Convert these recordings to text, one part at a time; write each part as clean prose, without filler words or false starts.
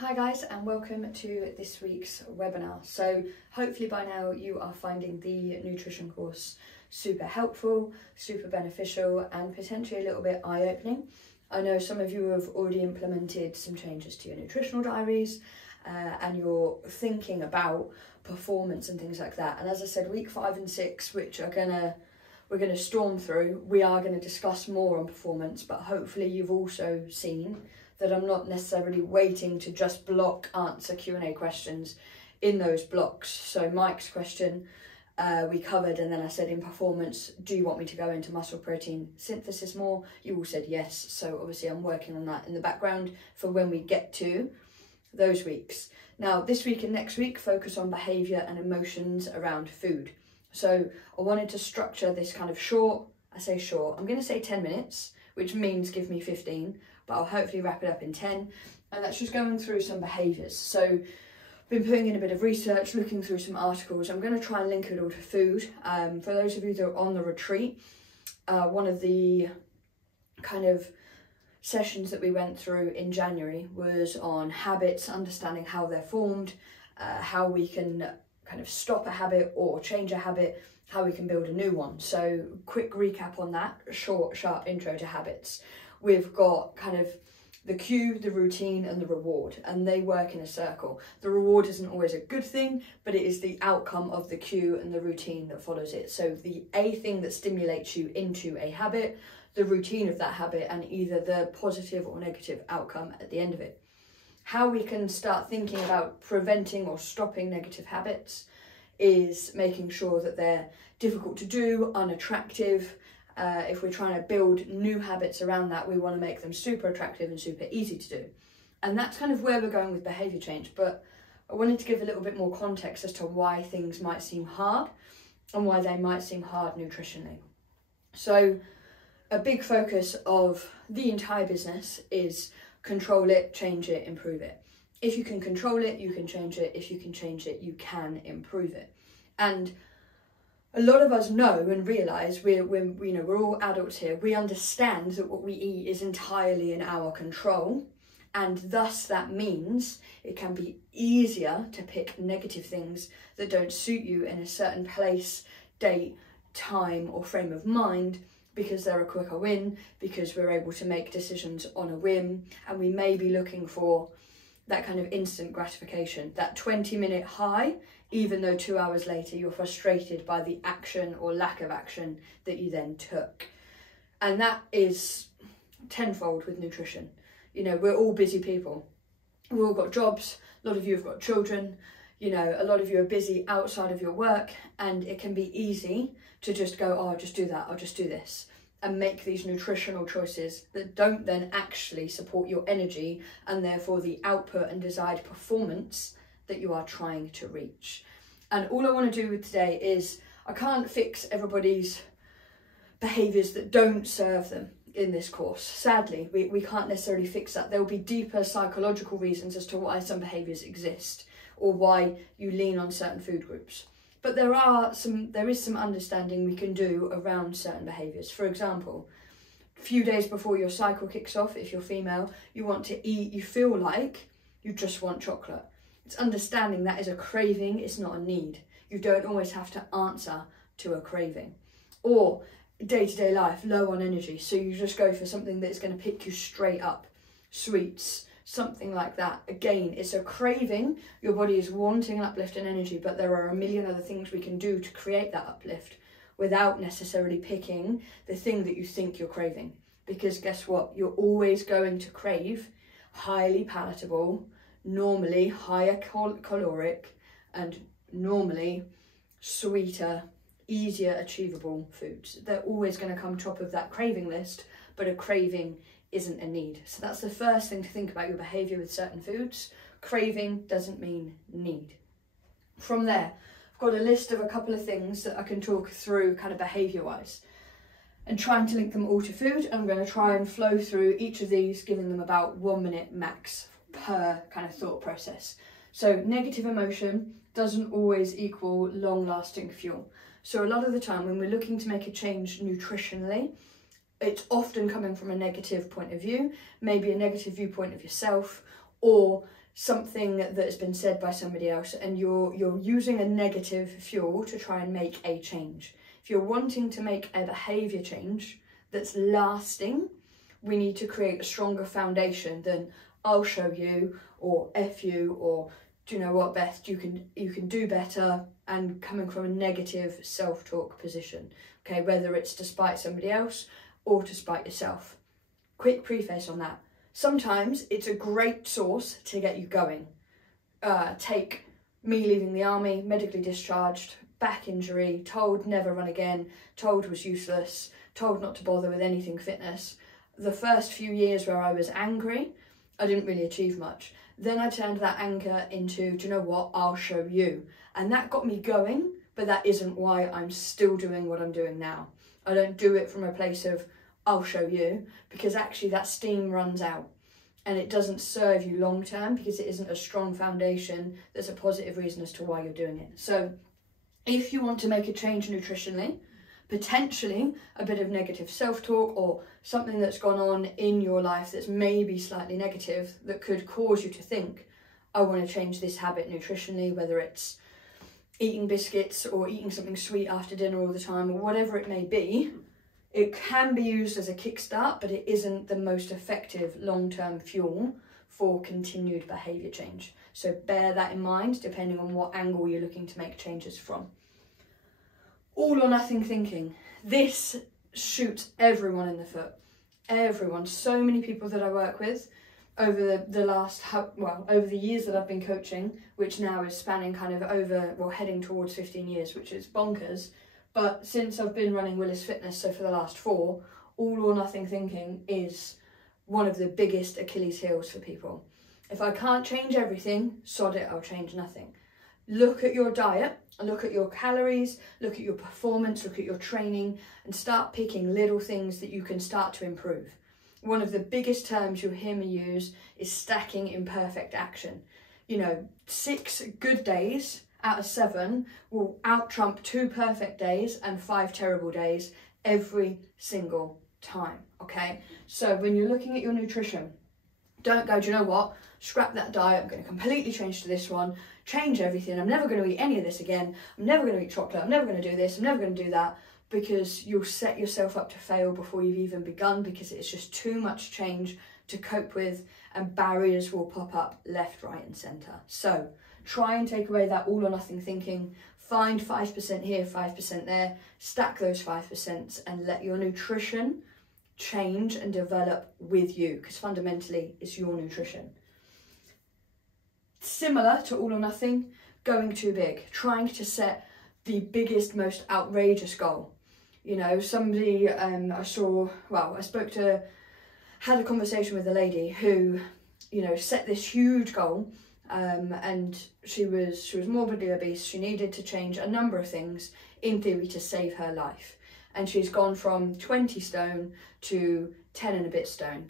Hi guys, and welcome to this week's webinar. So hopefully by now you are finding the nutrition course super helpful, super beneficial, and potentially a little bit eye-opening. I know some of you have already implemented some changes to your nutritional diaries and you're thinking about performance and things like that. And as I said, week 5 and 6, which we're gonna storm through, we are going to discuss more on performance, but hopefully you've also seen that I'm not necessarily waiting to just block answer Q&A questions in those blocks. So Mike's question we covered, and then I said in performance, do you want me to go into muscle protein synthesis more? You all said yes, so obviously I'm working on that in the background for when we get to those weeks. Now this week and next week focus on behaviour and emotions around food. So I wanted to structure this kind of short, I say short, I'm going to say 10 minutes, which means give me 15, but I'll hopefully wrap it up in 10. And that's just going through some behaviours. So I've been putting in a bit of research, looking through some articles. I'm going to try and link it all to food. For those of you that are on the retreat, one of the kind of sessions that we went through in January was on habits, understanding how they're formed, how we can kind of stop a habit or change a habit, how we can build a new one. So quick recap on that, short, sharp intro to habits. We've got kind of the cue, the routine and the reward, and they work in a circle. The reward isn't always a good thing, but it is the outcome of the cue and the routine that follows it. So the A thing that stimulates you into a habit, the routine of that habit, and either the positive or negative outcome at the end of it. How we can start thinking about preventing or stopping negative habits is making sure that they're difficult to do, unattractive. If we're trying to build new habits around that, we want to make them super attractive and super easy to do. And that's kind of where we're going with behaviour change. But I wanted to give a little bit more context as to why things might seem hard and why they might seem hard nutritionally. So a big focus of the entire business is control it, change it, improve it. If you can control it, you can change it. If you can change it, you can improve it. And a lot of us know and realise we're all adults here. We understand that what we eat is entirely in our control, and thus that means it can be easier to pick negative things that don't suit you in a certain place, date, time or frame of mind, because they're a quicker win, because we're able to make decisions on a whim, and we may be looking for that kind of instant gratification, that 20-minute high, even though 2 hours later you're frustrated by the action or lack of action that you then took. And that is tenfold with nutrition. You know, we're all busy people. We've all got jobs. A lot of you have got children. You know, a lot of you are busy outside of your work, and it can be easy to just go, oh, I'll just do that, I'll just do this, and make these nutritional choices that don't then actually support your energy and therefore the output and desired performance that you are trying to reach. And all I want to do with today is, I can't fix everybody's behaviours that don't serve them in this course. Sadly, we can't necessarily fix that. There will be deeper psychological reasons as to why some behaviours exist or why you lean on certain food groups. But there is some understanding we can do around certain behaviours. For example, a few days before your cycle kicks off, if you're female, you want to eat, you feel like you just want chocolate. It's understanding that is a craving, it's not a need. You don't always have to answer to a craving. Or day-to-day life, low on energy, so you just go for something that's going to pick you straight up. Sweets, something like that. Again, it's a craving, your body is wanting uplift and energy, but there are a million other things we can do to create that uplift without necessarily picking the thing that you think you're craving. Because guess what? You're always going to crave highly palatable, normally higher caloric, and normally sweeter, easier achievable foods. They're always going to come top of that craving list, but a craving isn't a need. So that's the first thing to think about your behaviour with certain foods. Craving doesn't mean need. From there, I've got a list of a couple of things that I can talk through kind of behaviour wise, and trying to link them all to food. I'm going to try and flow through each of these, giving them about 1 minute max per kind of thought process. So negative emotion doesn't always equal long-lasting fuel. So a lot of the time when we're looking to make a change nutritionally, it's often coming from a negative point of view, maybe a negative viewpoint of yourself, or something that has been said by somebody else, and you're using a negative fuel to try and make a change. If you're wanting to make a behaviour change that's lasting, we need to create a stronger foundation than I'll show you, or F you, or do you know what, Beth, you can do better, and coming from a negative self-talk position, okay, whether it's to spite somebody else or to spite yourself. Quick preface on that. Sometimes it's a great source to get you going. Take me leaving the army, medically discharged, back injury, told never run again, told was useless, told not to bother with anything fitness. The first few years where I was angry, I didn't really achieve much. Then I turned that anger into, do you know what, I'll show you. And that got me going, but that isn't why I'm still doing what I'm doing now. I don't do it from a place of, I'll show you, because actually that steam runs out and it doesn't serve you long term, because it isn't a strong foundation that's a positive reason as to why you're doing it. So if you want to make a change nutritionally, potentially a bit of negative self-talk or something that's gone on in your life that's maybe slightly negative that could cause you to think, I want to change this habit nutritionally, whether it's eating biscuits or eating something sweet after dinner all the time or whatever it may be, it can be used as a kickstart, but it isn't the most effective long-term fuel for continued behaviour change. So bear that in mind, depending on what angle you're looking to make changes from. All or nothing thinking. This shoots everyone in the foot. Everyone. So many people that I work with over over the years that I've been coaching, which now is spanning kind of over, well, heading towards 15 years, which is bonkers. But since I've been running Willis Fitness, so for the last 4, all or nothing thinking is one of the biggest Achilles heels for people. If I can't change everything, sod it, I'll change nothing. Look at your diet, look at your calories, look at your performance, look at your training, and start picking little things that you can start to improve. One of the biggest terms you'll hear me use is stacking imperfect action. You know, 6 good days out of 7 will out-trump 2 perfect days and 5 terrible days every single time, okay? So when you're looking at your nutrition, don't go, do you know what, scrap that diet, I'm going to completely change to this one, change everything, I'm never going to eat any of this again, I'm never going to eat chocolate, I'm never going to do this, I'm never going to do that, because you'll set yourself up to fail before you've even begun, because it's just too much change to cope with, and barriers will pop up left, right and centre. So try and take away that all or nothing thinking, find 5% here, 5% there, stack those 5% and let your nutrition change and develop with you, because fundamentally it's your nutrition. Similar to all or nothing, going too big, trying to set the biggest, most outrageous goal. You know, somebody had a conversation with a lady who, you know, set this huge goal, and she was morbidly obese. She needed to change a number of things in theory to save her life, and she's gone from 20 stone to 10 and a bit stone,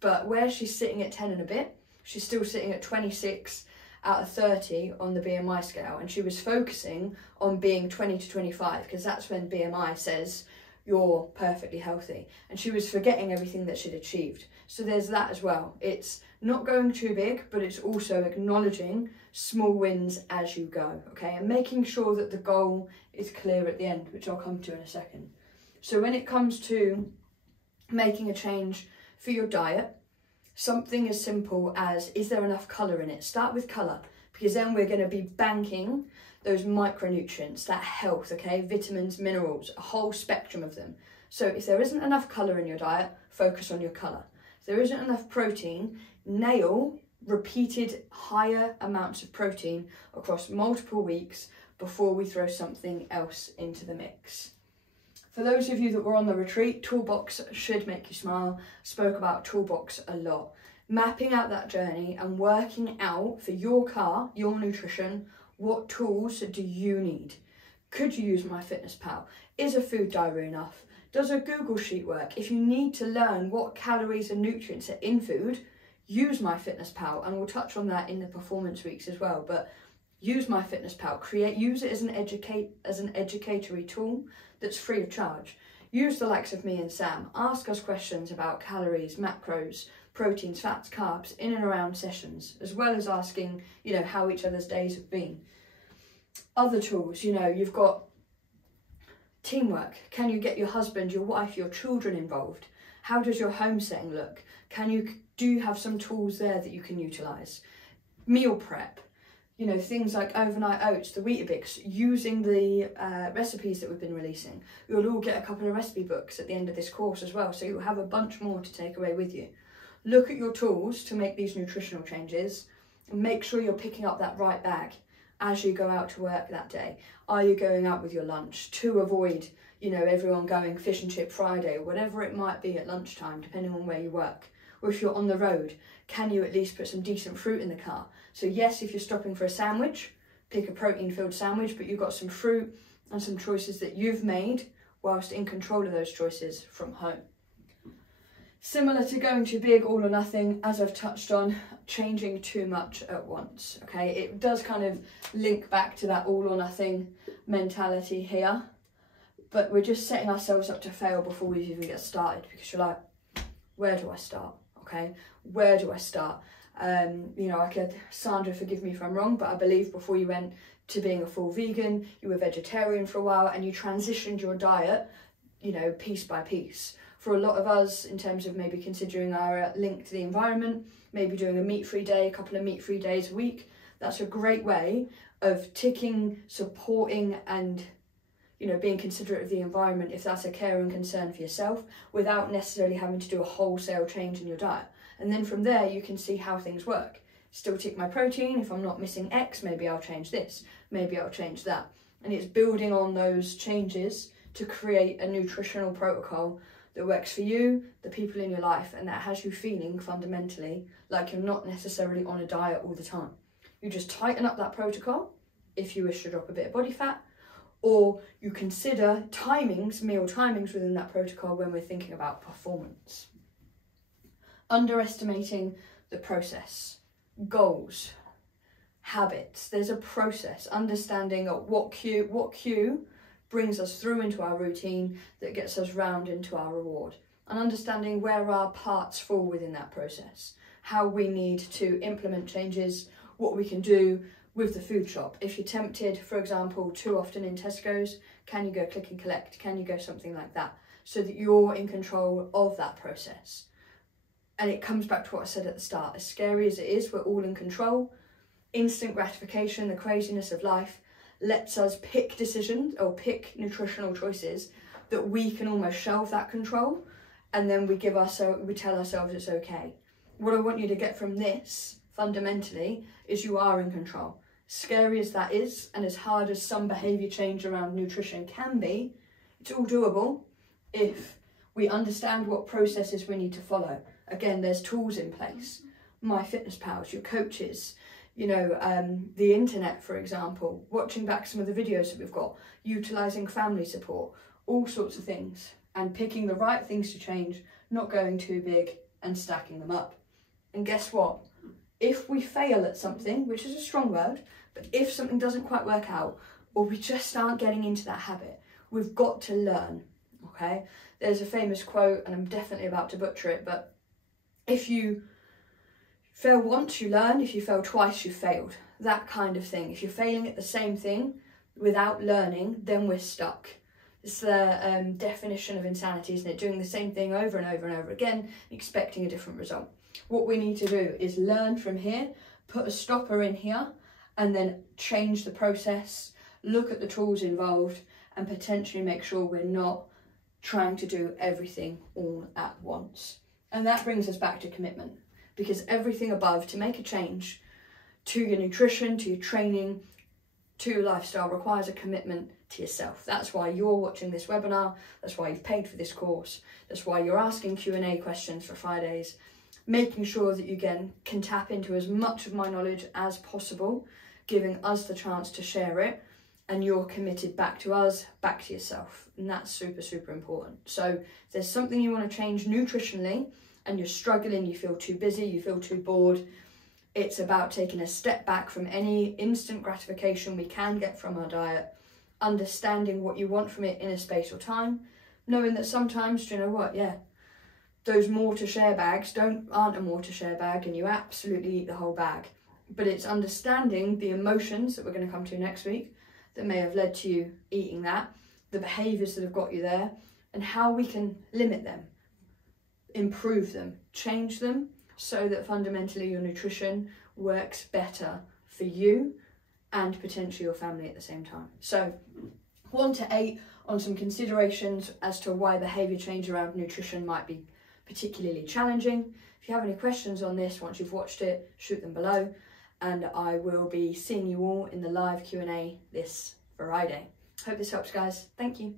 but where she's sitting at 10 and a bit, she's still sitting at 26 out of 30 on the BMI scale, and she was focusing on being 20 to 25 because that's when BMI says you're perfectly healthy, and she was forgetting everything that she'd achieved. So there's that as well. It's not going too big, but it's also acknowledging small wins as you go, okay, and making sure that the goal is clear at the end, which I'll come to in a second. So when it comes to making a change for your diet, something as simple as, is there enough colour in it? Start with colour, because then we're going to be banking those micronutrients, that health, okay, vitamins, minerals, a whole spectrum of them. So if there isn't enough colour in your diet, focus on your colour. If there isn't enough protein, nail repeated higher amounts of protein across multiple weeks before we throw something else into the mix. For those of you that were on the retreat, Toolbox should make you smile. Spoke about Toolbox a lot. Mapping out that journey and working out for your car, your nutrition, what tools do you need? Could you use MyFitnessPal? Is a food diary enough? Does a Google Sheet work? If you need to learn what calories and nutrients are in food, use MyFitnessPal, and we'll touch on that in the performance weeks as well. But use MyFitnessPal, use it as an educatory tool that's free of charge. Use the likes of me and Sam. Ask us questions about calories, macros, proteins, fats, carbs in and around sessions, as well as asking, you know, how each other's days have been. Other tools, you know, you've got teamwork. Can you get your husband, your wife, your children involved? How does your home setting look? Do you have some tools there that you can utilise? Meal prep, you know, things like overnight oats, the Weetabix, using the recipes that we've been releasing. You'll all get a couple of recipe books at the end of this course as well, so you'll have a bunch more to take away with you. Look at your tools to make these nutritional changes and make sure you're picking up that right bag as you go out to work that day. Are you going out with your lunch to avoid, you know, everyone going fish and chip Friday, or whatever it might be at lunchtime, depending on where you work? Or if you're on the road, can you at least put some decent fruit in the car? So yes, if you're stopping for a sandwich, pick a protein-filled sandwich, but you've got some fruit and some choices that you've made whilst in control of those choices from home. Similar to going too big, all or nothing, as I've touched on, changing too much at once, okay? It does kind of link back to that all or nothing mentality here, but we're just setting ourselves up to fail before we even get started, because you're like, where do I start, okay? Where do I start? You know, Sandra, forgive me if I'm wrong, but I believe before you went to being a full vegan, you were vegetarian for a while and you transitioned your diet, you know, piece by piece. For a lot of us, in terms of maybe considering our link to the environment, maybe doing a meat-free day, a couple of meat-free days a week, that's a great way of ticking, supporting and, you know, being considerate of the environment if that's a care and concern for yourself, without necessarily having to do a wholesale change in your diet. And then from there, you can see how things work. Still tick my protein. If I'm not missing X, maybe I'll change this. Maybe I'll change that. And it's building on those changes to create a nutritional protocol that works for you, the people in your life, and that has you feeling fundamentally like you're not necessarily on a diet all the time. You just tighten up that protocol if you wish to drop a bit of body fat, or you consider timings, meal timings within that protocol when we're thinking about performance. Underestimating the process, goals, habits. There's a process, understanding what cue brings us through into our routine that gets us round into our reward, and understanding where our parts fall within that process, how we need to implement changes, what we can do with the food shop. If you're tempted, for example, too often in Tesco's, can you go click and collect? Can you go something like that? So that you're in control of that process. And it comes back to what I said at the start, as scary as it is, we're all in control. Instant gratification, the craziness of life, lets us pick decisions or pick nutritional choices that we can almost shelve that control, and then we tell ourselves it's okay. What I want you to get from this fundamentally is you are in control. Scary as that is, and as hard as some behaviour change around nutrition can be, it's all doable if we understand what processes we need to follow. Again, there's tools in place. MyFitnessPals, your coaches, you know, the internet, for example, watching back some of the videos that we've got, utilising family support, all sorts of things, and picking the right things to change, not going too big and stacking them up. And guess what? If we fail at something, which is a strong word, but if something doesn't quite work out, or we just aren't getting into that habit, we've got to learn, okay? There's a famous quote, and I'm definitely about to butcher it, but if you fail once, you learn. If you fail twice, you failed. That kind of thing. If you're failing at the same thing without learning, then we're stuck. It's the definition of insanity, isn't it? Doing the same thing over and over and over again, expecting a different result. What we need to do is learn from here, put a stopper in here, and then change the process, look at the tools involved, and potentially make sure we're not trying to do everything all at once. And that brings us back to commitment, because everything above, to make a change to your nutrition, to your training, to your lifestyle, requires a commitment to yourself. That's why you're watching this webinar. That's why you've paid for this course. That's why you're asking Q&A questions for Fridays, making sure that you again can tap into as much of my knowledge as possible, giving us the chance to share it, and you're committed back to us, back to yourself. And that's super, super important. So if there's something you want to change nutritionally and you're struggling, you feel too busy, you feel too bored, it's about taking a step back from any instant gratification we can get from our diet, understanding what you want from it in a space or time, knowing that sometimes, do you know what, yeah, those more to share bags aren't a more to share bag and you absolutely eat the whole bag. But it's understanding the emotions that we're going to come to next week that may have led to you eating that, the behaviours that have got you there, and how we can limit them, improve them, change them, so that fundamentally your nutrition works better for you and potentially your family at the same time. So 1 to 8 on some considerations as to why behaviour change around nutrition might be particularly challenging. If you have any questions on this once you've watched it, shoot them below, and I will be seeing you all in the live Q&A this Friday. Hope this helps, guys. Thank you.